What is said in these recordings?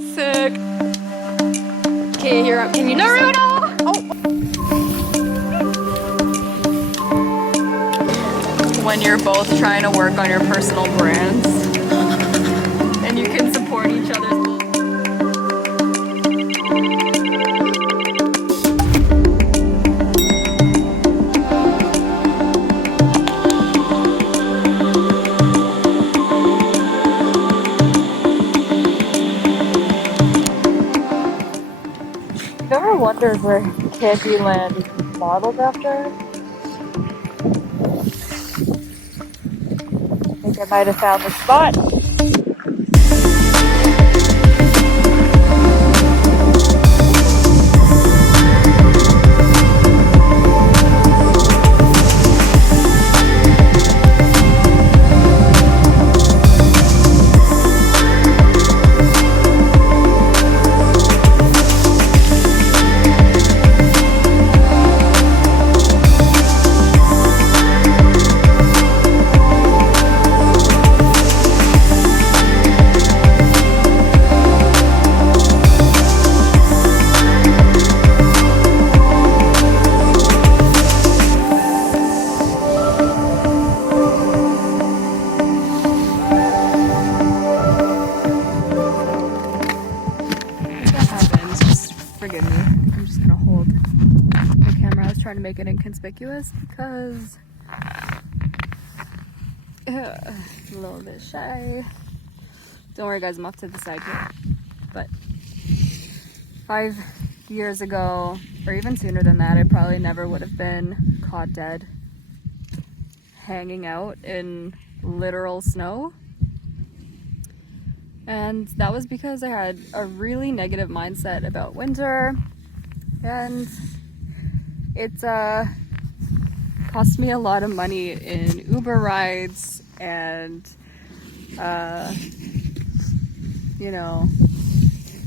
Sick. Okay, here up. Can you Naruto? Oh. When you're both trying to work on your personal brands and you can support each other's goals. Ever wondered where Candyland is modeled after? I think I might have found the spot. Forgive me. I'm just gonna hold the camera. I was trying to make it inconspicuous because a little bit shy. Don't worry guys, I'm off to the side here. But 5 years ago, or even sooner than that, I probably never would have been caught dead hanging out in literal snow. And that was because I had a really negative mindset about winter, and it cost me a lot of money in Uber rides and, you know,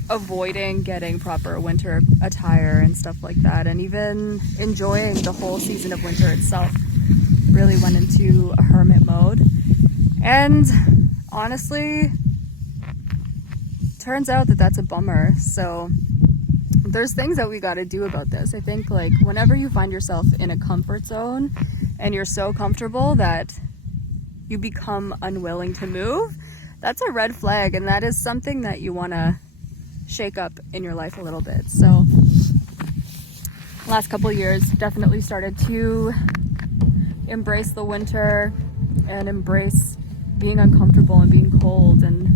avoiding getting proper winter attire and stuff like that, and even enjoying the whole season of winter itself. Really went into a hermit mode, and honestly, turns out that that's a bummer. So there's things that we got to do about this. I think like whenever you find yourself in a comfort zone and you're so comfortable that you become unwilling to move, that's a red flag, and that is something that you want to shake up in your life a little bit. So last couple of years definitely started to embrace the winter and embrace being uncomfortable and being cold, and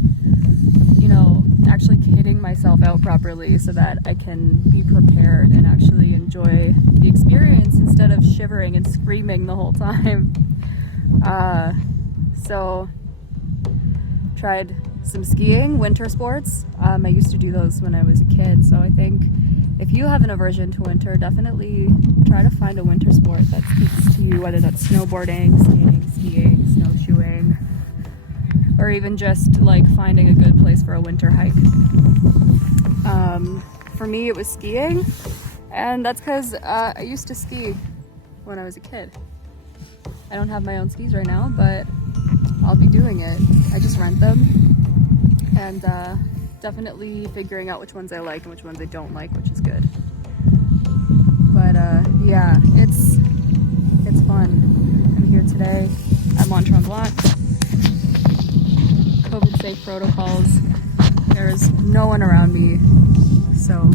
you know, actually kitting myself out properly so that I can be prepared and actually enjoy the experience instead of shivering and screaming the whole time. So tried some skiing, winter sports. I used to do those when I was a kid, so I think if you have an aversion to winter, definitely try to find a winter sport that speaks to you, whether that's snowboarding, skating, skiing, snowshoeing, or even just like finding a good place for a winter hike. For me, it was skiing, and that's because I used to ski when I was a kid. I don't have my own skis right now, but I'll be doing it. I just rent them, and definitely figuring out which ones I like and which ones I don't like, which is good. But yeah, it's fun. I'm here today at Mont Tremblant. COVID safe protocols. There's no one around me, so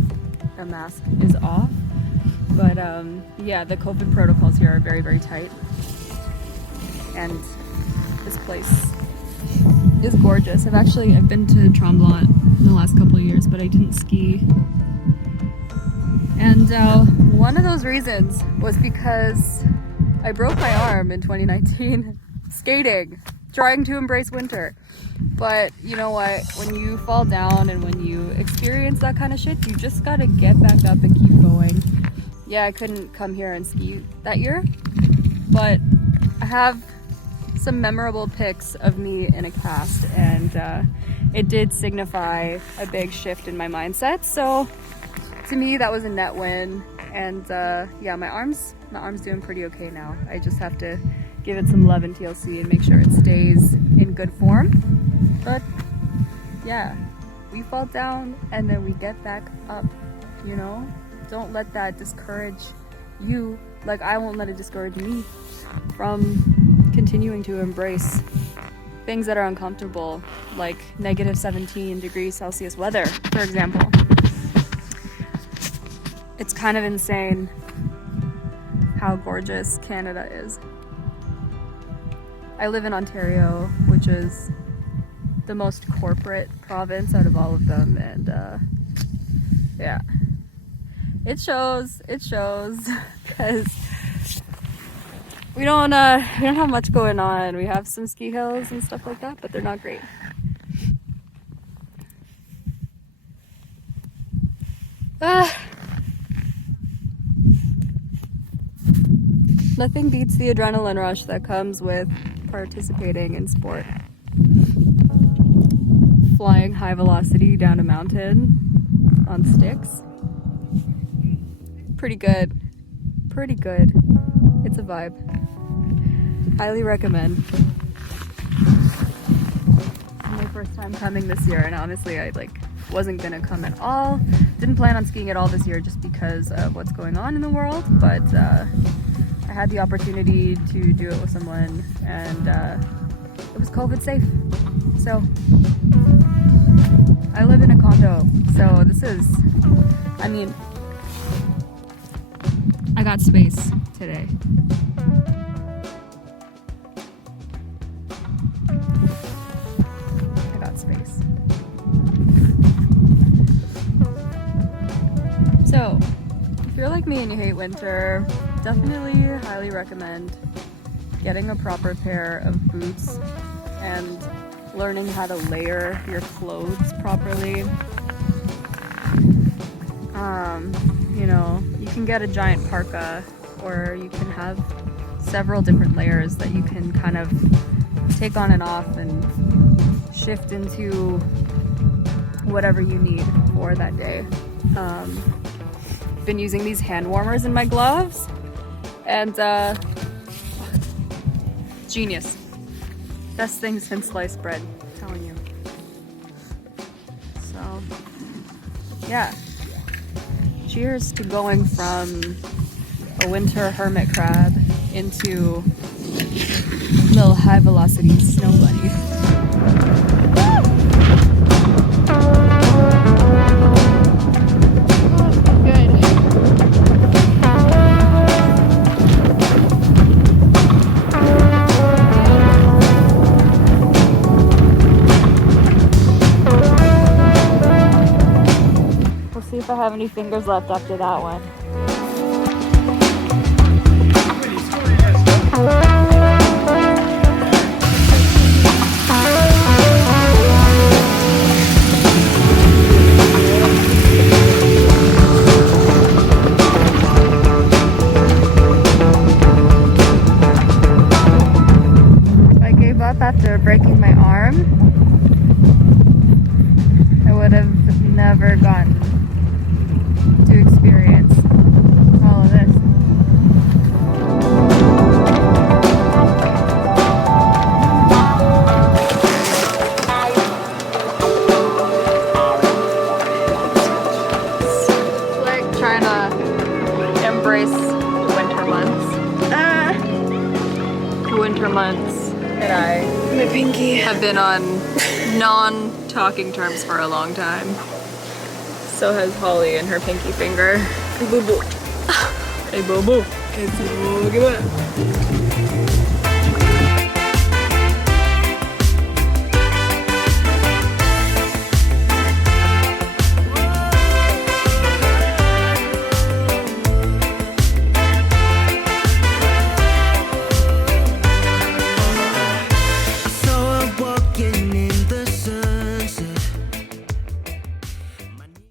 the mask is off. But yeah, the COVID protocols here are very, very tight. And this place is gorgeous. I've been to Tremblant in the last couple of years, but I didn't ski. And one of those reasons was because I broke my arm in 2019 skating, trying to embrace winter. But you know what, when you fall down and when you experience that kind of shit, you just gotta get back up and keep going. Yeah, I couldn't come here and ski that year, but I have some memorable pics of me in a cast, and it did signify a big shift in my mindset. So to me, that was a net win. And yeah, my arm's doing pretty okay now. I just have to give it some love in TLC and make sure it stays in good form. But yeah, We fall down and then we get back up, you know? Don't let that discourage you, like I won't let it discourage me from continuing to embrace things that are uncomfortable, like negative 17 degrees Celsius weather, for example. It's kind of insane how gorgeous Canada is. I live in Ontario, which is the most corporate province out of all of them, and yeah, it shows because we don't have much going on. We have some ski hills and stuff like that, but they're not great. Nothing beats the adrenaline rush that comes with participating in sport. Flying high velocity down a mountain on sticks. Pretty good. Pretty good. It's a vibe. Highly recommend. It's my first time coming this year, and honestly I wasn't gonna come at all. Didn't plan on skiing at all this year just because of what's going on in the world, but I had the opportunity to do it with someone, and it was COVID safe. So I live in a condo, so this is, I mean, I got space today. I got space. So, if you're like me and you hate winter, definitely highly recommend getting a proper pair of boots and learning how to layer your clothes properly. You know, you can get a giant parka, or you can have several different layers that you can kind of take on and off and shift into whatever you need for that day. Been using these hand warmers in my gloves, and genius. Best thing since sliced bread, I'm telling you. So, yeah. Cheers to going from a winter hermit crab into little high velocity snow bunny. See if I have any fingers left after that one. If I gave up after breaking my arm, I would have never gotten to experience all of this. It's like trying to embrace the winter months. The winter months and My pinky. have been on non-talking terms for a long time. So has Holly and her pinky finger. Boo boo. Hey, boo boo. It's a boo.